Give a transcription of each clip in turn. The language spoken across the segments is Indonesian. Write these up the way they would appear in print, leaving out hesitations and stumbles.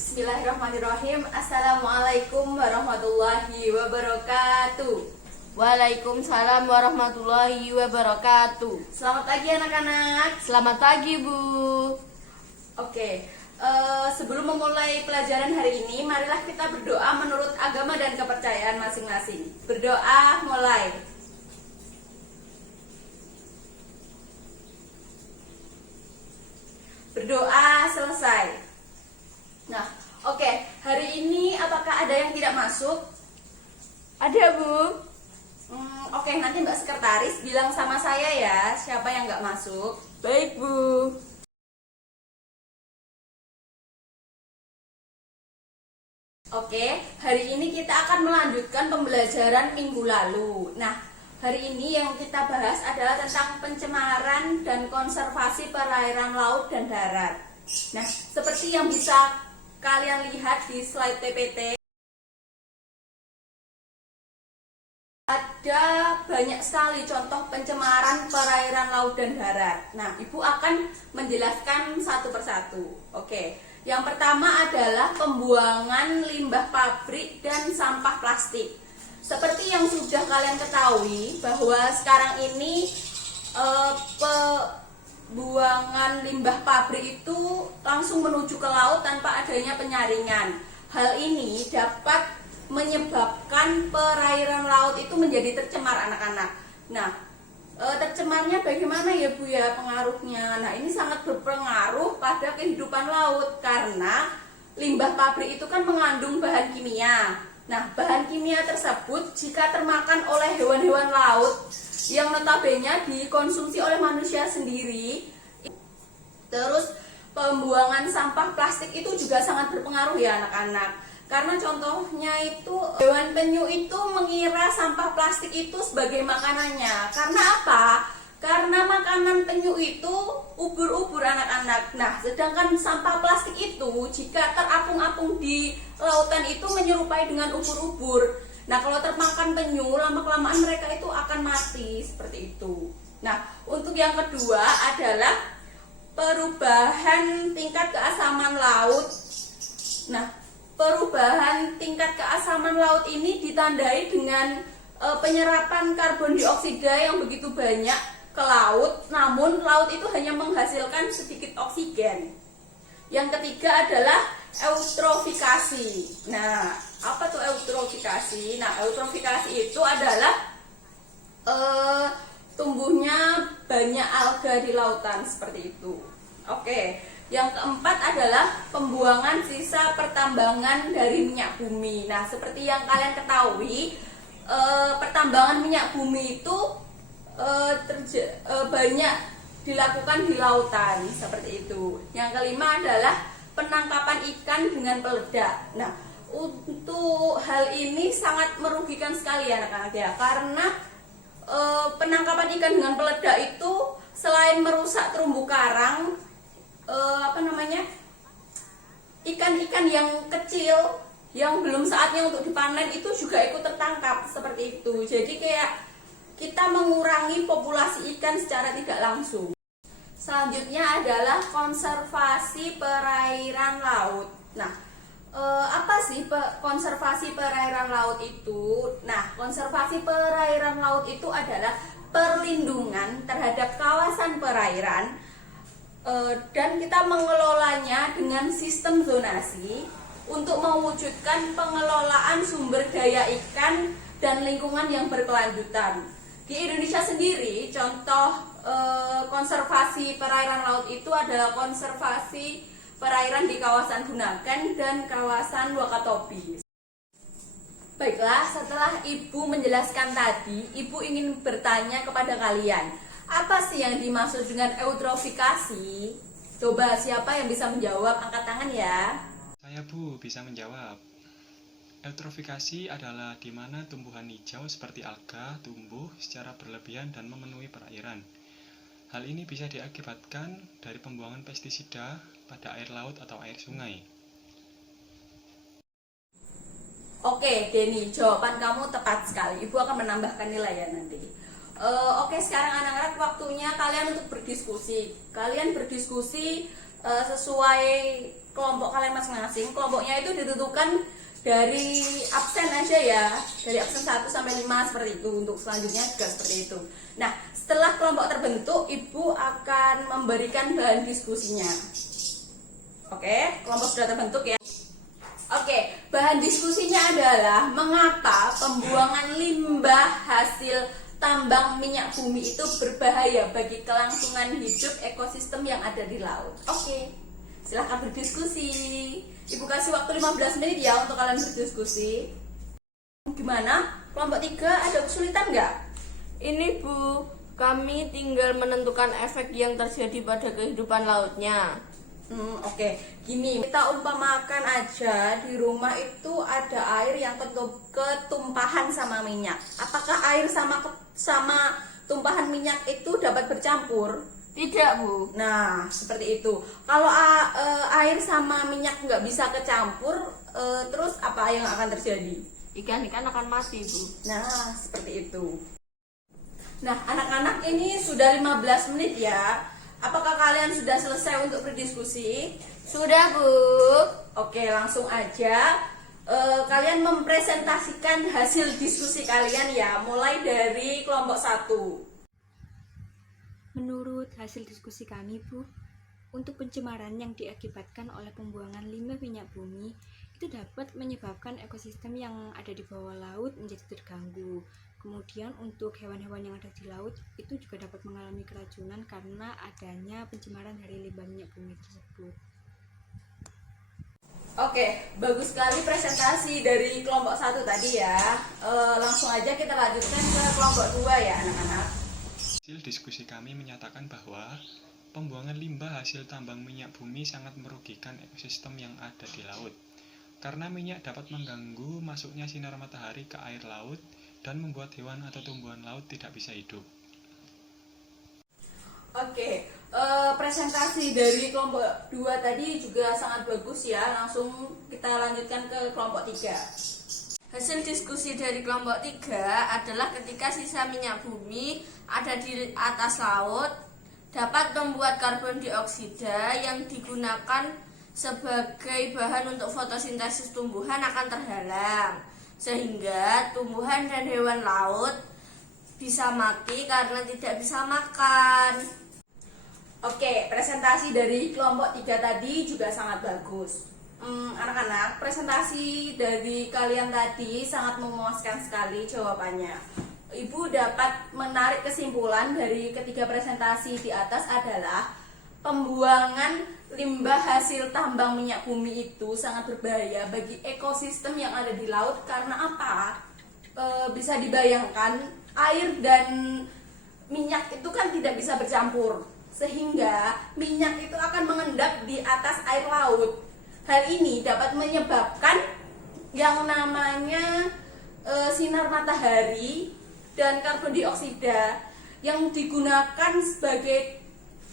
Bismillahirrahmanirrahim. Assalamualaikum warahmatullahi wabarakatuh. Waalaikumsalam warahmatullahi wabarakatuh. Selamat pagi anak-anak. Selamat pagi, Bu. Oke, sebelum memulai pelajaran hari ini, marilah kita berdoa menurut agama dan kepercayaan masing-masing. Berdoa mulai. Berdoa selesai. Nah, oke, hari ini apakah ada yang tidak masuk? Ada, Bu. Oke, nanti Mbak Sekretaris bilang sama saya ya, siapa yang nggak masuk. Baik, Bu. Oke, hari ini kita akan melanjutkan pembelajaran minggu lalu. Nah, hari ini yang kita bahas adalah tentang pencemaran dan konservasi perairan laut dan darat. Nah, seperti yang bisa kalian lihat di slide PPT, ada banyak sekali contoh pencemaran perairan laut dan darat. Nah, Ibu akan menjelaskan satu persatu. Oke, yang pertama adalah pembuangan limbah pabrik dan sampah plastik. Seperti yang sudah kalian ketahui bahwa sekarang ini pembuangan limbah pabrik itu langsung menuju ke laut tanpa adanya penyaringan. Hal ini dapat menyebabkan perairan laut itu menjadi tercemar anak-anak. Nah, tercemarnya bagaimana ya Bu ya pengaruhnya? Nah, ini sangat berpengaruh pada kehidupan laut karena limbah pabrik itu kan mengandung bahan kimia. Nah, bahan kimia tersebut jika termakan oleh hewan-hewan laut yang notabene dikonsumsi oleh manusia sendiri, terus pembuangan sampah plastik itu juga sangat berpengaruh ya anak-anak. Karena contohnya itu hewan penyu itu mengira sampah plastik itu sebagai makanannya. Karena apa? Karena makanan penyu itu ubur-ubur anak-anak. Nah, sedangkan sampah plastik itu jika terapung-apung di lautan itu menyerupai dengan ubur-ubur. Nah, kalau termakan penyu, lama-kelamaan mereka itu akan mati seperti itu. Nah, untuk yang kedua adalah perubahan tingkat keasaman laut. Nah, perubahan tingkat keasaman laut ini ditandai dengan penyerapan karbon dioksida yang begitu banyak ke laut, namun laut itu hanya menghasilkan sedikit oksigen. Yang ketiga adalah eutrofikasi. Nah, apa tuh eutrofikasi? Nah, eutrofikasi itu adalah tumbuhnya banyak alga di lautan seperti itu. Oke, yang keempat adalah pembuangan sisa pertambangan dari minyak bumi. Nah, seperti yang kalian ketahui, pertambangan minyak bumi itu banyak dilakukan di lautan seperti itu. Yang kelima adalah penangkapan ikan dengan peledak. Nah, untuk hal ini sangat merugikan sekali anak-anak ya, karena penangkapan ikan dengan peledak itu selain merusak terumbu karang, ikan-ikan yang kecil yang belum saatnya untuk dipanen itu juga ikut tertangkap seperti itu. Jadi kayak kita mengurangi populasi ikan secara tidak langsung. Selanjutnya adalah konservasi perairan laut. Nah, apa sih konservasi perairan laut itu? Nah, konservasi perairan laut itu adalah perlindungan terhadap kawasan perairan dan kita mengelolanya dengan sistem zonasi untuk mewujudkan pengelolaan sumber daya ikan dan lingkungan yang berkelanjutan. Di Indonesia sendiri, contoh konservasi perairan laut itu adalah konservasi perairan di kawasan Bunaken dan kawasan Wakatobi. Baiklah, setelah Ibu menjelaskan tadi, Ibu ingin bertanya kepada kalian, apa sih yang dimaksud dengan eutrofikasi? Coba siapa yang bisa menjawab, angkat tangan ya. Saya Bu bisa menjawab. Eutrofikasi adalah di mana tumbuhan hijau seperti alga tumbuh secara berlebihan dan memenuhi perairan. Hal ini bisa diakibatkan dari pembuangan pestisida pada air laut atau air sungai. Oke, Denny, jawaban kamu tepat sekali. Ibu akan menambahkan nilai ya nanti. Oke, sekarang anak-anak waktunya kalian untuk berdiskusi. Kalian berdiskusi sesuai kelompok kalian masing-masing. Kelompoknya itu ditentukan dari absen aja ya, dari absen 1 sampai 5 seperti itu. Untuk selanjutnya juga seperti itu. Nah, setelah kelompok terbentuk, ibu akan memberikan bahan diskusinya. Oke, kelompok sudah terbentuk ya. Oke, bahan diskusinya adalah mengapa pembuangan limbah hasil tambang minyak bumi itu berbahaya bagi kelangsungan hidup ekosistem yang ada di laut. Oke, silahkan berdiskusi. Ibu kasih waktu 15 menit ya untuk kalian berdiskusi. Gimana? Kelompok 3 ada kesulitan nggak? Ini Bu, kami tinggal menentukan efek yang terjadi pada kehidupan lautnya. Oke, gini, kita umpamakan aja di rumah itu ada air yang ketumpahan sama minyak. Apakah air sama tumpahan minyak itu dapat bercampur? Tidak Bu. Nah, seperti itu. Kalau air sama minyak nggak bisa kecampur, terus apa yang akan terjadi? Ikan-ikan akan mati Bu. Nah, seperti itu. Nah, anak-anak ini sudah 15 menit ya. Apakah kalian sudah selesai untuk berdiskusi? Sudah Bu. Oke, langsung aja. Kalian mempresentasikan hasil diskusi kalian ya, mulai dari kelompok 1. Menurut hasil diskusi kami, Bu, untuk pencemaran yang diakibatkan oleh pembuangan limbah minyak bumi itu dapat menyebabkan ekosistem yang ada di bawah laut menjadi terganggu. Kemudian untuk hewan-hewan yang ada di laut itu juga dapat mengalami keracunan karena adanya pencemaran dari limbah minyak bumi tersebut. Oke, bagus sekali presentasi dari kelompok 1 tadi ya. Langsung aja kita lanjutkan ke kelompok 2 ya anak-anak. Hasil diskusi kami menyatakan bahwa pembuangan limbah hasil tambang minyak bumi sangat merugikan ekosistem yang ada di laut. Karena minyak dapat mengganggu masuknya sinar matahari ke air laut dan membuat hewan atau tumbuhan laut tidak bisa hidup. Oke, presentasi dari kelompok 2 tadi juga sangat bagus ya. Langsung kita lanjutkan ke kelompok 3. Hasil diskusi dari kelompok 3 adalah ketika sisa minyak bumi ada di atas laut dapat membuat karbon dioksida yang digunakan sebagai bahan untuk fotosintesis tumbuhan akan terhalang, sehingga tumbuhan dan hewan laut bisa mati karena tidak bisa makan. Oke, presentasi dari kelompok 3 tadi juga sangat bagus. Anak-anak, presentasi dari kalian tadi sangat memuaskan sekali jawabannya. Ibu dapat menarik kesimpulan dari ketiga presentasi di atas adalah pembuangan limbah hasil tambang minyak bumi itu sangat berbahaya bagi ekosistem yang ada di laut. Karena apa? Bisa dibayangkan air dan minyak itu kan tidak bisa bercampur, sehingga minyak itu akan mengendap di atas air laut. Hal ini dapat menyebabkan yang namanya sinar matahari dan karbon dioksida yang digunakan sebagai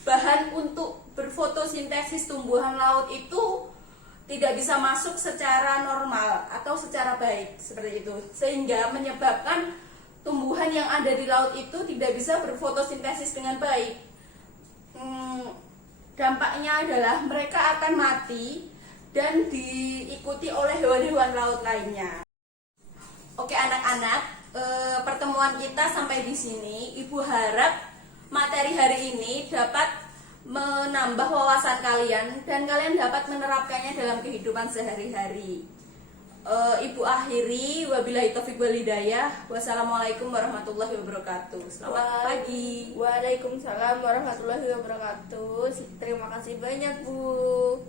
bahan untuk berfotosintesis tumbuhan laut itu tidak bisa masuk secara normal atau secara baik seperti itu, sehingga menyebabkan tumbuhan yang ada di laut itu tidak bisa berfotosintesis dengan baik. Dampaknya adalah mereka akan mati dan diikuti oleh hewan-hewan laut lainnya. Oke anak-anak, pertemuan kita sampai di sini. Ibu harap materi hari ini dapat menambah wawasan kalian dan kalian dapat menerapkannya dalam kehidupan sehari-hari. Ibu akhiri, wabillahi taufiq wal hidayah. Wassalamualaikum warahmatullahi wabarakatuh. Selamat pagi. Waalaikumsalam warahmatullahi wabarakatuh. Terima kasih banyak Bu.